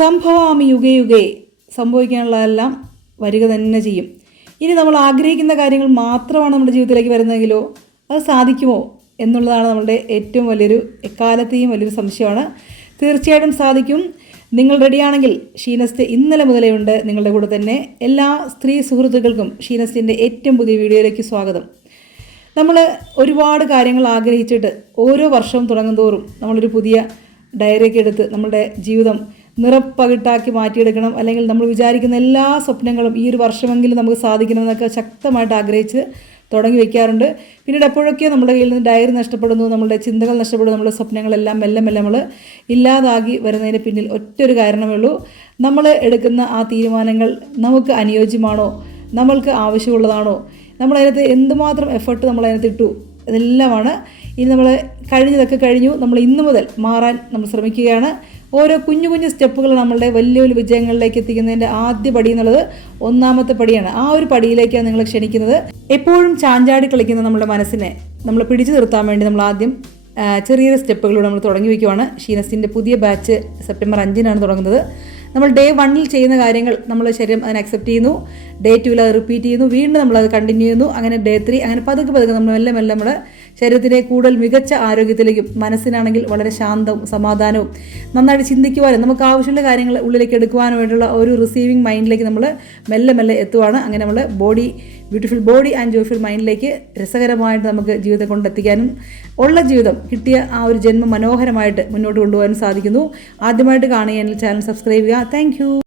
സംഭവാമി യുഗേ യുഗേ സംഭവിക്കാനുള്ളതെല്ലാം വരിക തന്നെ ചെയ്യും. ഇനി നമ്മൾ ആഗ്രഹിക്കുന്ന കാര്യങ്ങൾ മാത്രമാണ് നമ്മുടെ ജീവിതത്തിലേക്ക് വരുന്നതെങ്കിലോ അത് സാധിക്കുമോ എന്നുള്ളതാണ് നമ്മളുടെ ഏറ്റവും വലിയൊരു എക്കാലത്തെയും വലിയൊരു സംശയമാണ്. തീർച്ചയായിട്ടും സാധിക്കും. നിങ്ങൾ റെഡിയാണെങ്കിൽ ഷീനസ്റ്റ് ഇന്നലെ മുതലേ ഉണ്ട്. നിങ്ങളുടെ കൂടെ തന്നെ എല്ലാ സ്ത്രീ സുഹൃത്തുക്കൾക്കും ഷീനസ്റ്റിന്റെ ഏറ്റവും പുതിയ വീഡിയോയിലേക്ക് സ്വാഗതം. നമ്മൾ ഒരുപാട് കാര്യങ്ങൾ ആഗ്രഹിച്ചിട്ട് ഓരോ വർഷവും തുടങ്ങും തോറും നമ്മളൊരു പുതിയ ഡയറിയൊക്കെ എടുത്ത് നമ്മുടെ ജീവിതം നിറപ്പകിട്ടാക്കി മാറ്റിയെടുക്കണം. അല്ലെങ്കിൽ നമ്മൾ വിചാരിക്കുന്ന എല്ലാ സ്വപ്നങ്ങളും ഈ ഒരു വർഷമെങ്കിലും നമുക്ക് സാധിക്കണമെന്നൊക്കെ ശക്തമായിട്ട് ആഗ്രഹിച്ച് തുടങ്ങി വെക്കാറുണ്ട്. പിന്നീട് എപ്പോഴൊക്കെയോ നമ്മുടെ കയ്യിൽ നിന്ന് ഡയറി നഷ്ടപ്പെടുന്നു നമ്മുടെ ചിന്തകൾ നഷ്ടപ്പെടുന്നു നമ്മുടെ സ്വപ്നങ്ങളെല്ലാം മെല്ലെ മെല്ലെ നമ്മൾ ഇല്ലാതാക്കി വരുന്നതിന് പിന്നിൽ ഒറ്റൊരു കാരണമേ ഉള്ളൂ. നമ്മൾ എടുക്കുന്ന ആ തീരുമാനങ്ങൾ നമുക്ക് അനുയോജ്യമാണോ? നമ്മൾക്ക് ആവശ്യമുള്ളതാണോ? നമ്മളതിനകത്ത് എന്തുമാത്രം എഫർട്ട് നമ്മളതിനകത്ത് ഇട്ടു? ഇതെല്ലാമാണ്. ഇനി നമ്മൾ കഴിഞ്ഞതൊക്കെ കഴിഞ്ഞു. നമ്മൾ ഇന്നു മുതൽ മാറാൻ നമ്മൾ ശ്രമിക്കുകയാണ്. ഓരോ കുഞ്ഞു കുഞ്ഞു സ്റ്റെപ്പുകൾ നമ്മളുടെ വലിയ വലിയ വിജയങ്ങളിലേക്ക് എത്തിക്കുന്നതിന്റെ ആദ്യ പടി എന്നുള്ളത് ഒന്നാമത്തെ പടിയാണ്. ആ ഒരു പടിയിലേക്കാണ് നിങ്ങൾ ക്ഷണിക്കുന്നത്. എപ്പോഴും ചാഞ്ചാടി കളിക്കുന്ന നമ്മുടെ മനസ്സിനെ നമ്മൾ പിടിച്ചു നിർത്താൻ വേണ്ടി നമ്മൾ ആദ്യം ചെറിയ സ്റ്റെപ്പുകളിലൂടെ നമ്മൾ തുടങ്ങി വയ്ക്കുവാണ്. ഷീനസിന്റെ പുതിയ ബാച്ച് സെപ്റ്റംബർ അഞ്ചിനാണ് തുടങ്ങുന്നത്. നമ്മൾ ഡേ വണ്ണിൽ ചെയ്യുന്ന കാര്യങ്ങൾ നമ്മൾ ശരീരം അതിനെ അക്സെപ്റ്റ് ചെയ്യുന്നു. ഡേ ടുവിൽ അത് റിപ്പീറ്റ് ചെയ്യുന്നു. വീണ്ടും നമ്മളത് കണ്ടിന്യൂ ചെയ്യുന്നു. അങ്ങനെ ഡേ ത്രീ അങ്ങനെ പതുക്കെ പതുക്കെ നമ്മൾ മെല്ലെ മെല്ലെ നമ്മുടെ ശരീരത്തിനെ കൂടുതൽ മികച്ച ആരോഗ്യത്തിലേക്കും മനസ്സിനാണെങ്കിൽ വളരെ ശാന്തവും സമാധാനവും നന്നായിട്ട് ചിന്തിക്കുവാനും നമുക്ക് ആവശ്യമുള്ള കാര്യങ്ങൾ ഉള്ളിലേക്ക് എടുക്കുവാനും വേണ്ടിയുള്ള ഒരു റിസീവിങ് മൈൻഡിലേക്ക് നമ്മൾ മെല്ലെ മെല്ലെ എത്തുവാണ്. അങ്ങനെ നമ്മൾ body beautiful body and joyful മൈൻഡിലേക്ക് രസകരമായിട്ട് നമുക്ക് ജീവിതം കൊണ്ടെത്തിക്കാനും ഉള്ള ജീവിതം കിട്ടിയ ആ ഒരു ജന്മം മനോഹരമായിട്ട് മുന്നോട്ട് കൊണ്ടുപോകാനും സാധിക്കുന്നു. ആദ്യമായിട്ട് കാണുകയാണെങ്കിൽ ചാനൽ സബ്സ്ക്രൈബ് ചെയ്യുക. thank you.